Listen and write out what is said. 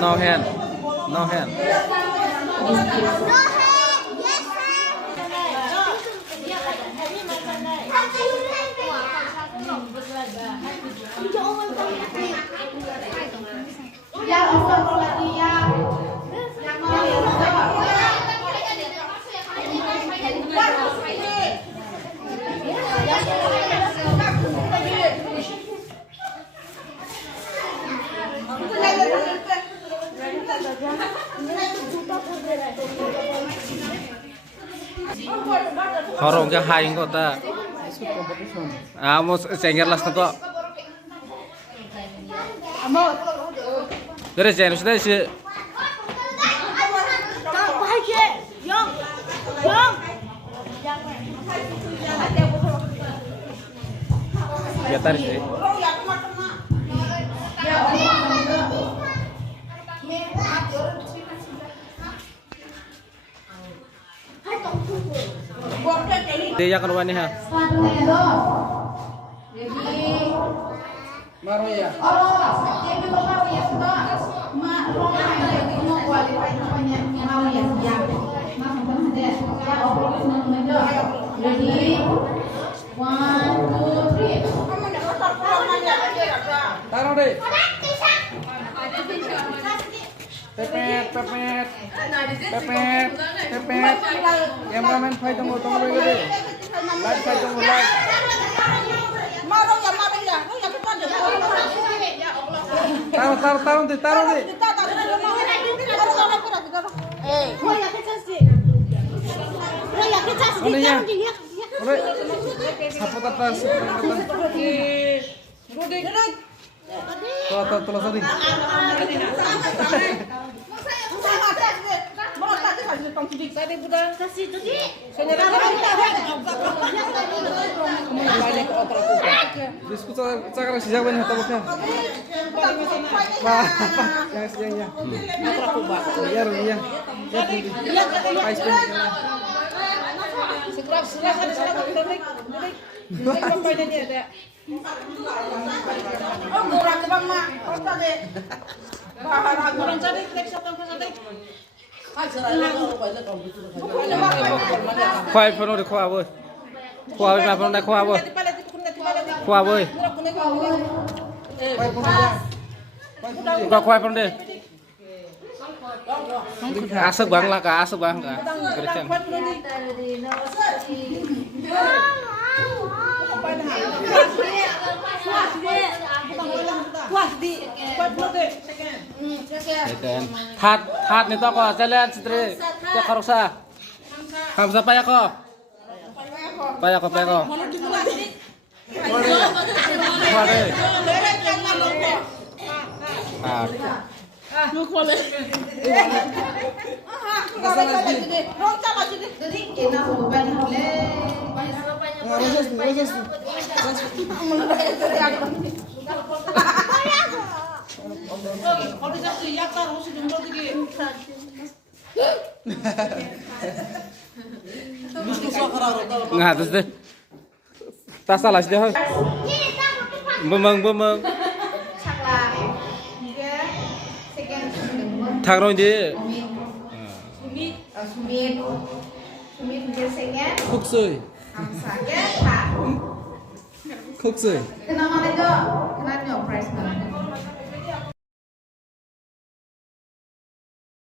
No hand. No hand. Horong ke hai kota. Amos cengger las kota. Dari channel sudah sih. Ya tadi sih. Dia akan wani ha. Maro ya. Ready? 1, 2, 3. Taruh deh. Pepet. Cameraman fight tunggu deh. Light fight tunggu light. Taruh deh. Sapu atas. Tolong sorry. Diskusi sekarang siapa yang tahu kan? Wah, yang siangnya. Biar. Khoai phun được khoa bơi. Khoa mà phun đây khoa bơi. Khoa bơi. Khoai phun đây. Asuk bang lah kak, asuk bang kak. Kerjaan. Hat nih toko jalan setri tiap karusa. Kamsa payako. Nggak terus deh. Tas salah sih deh. Bemeng. Thang đi. Sumit biasanya. Khúc sơi. Khúc sơi. Kenapa itu?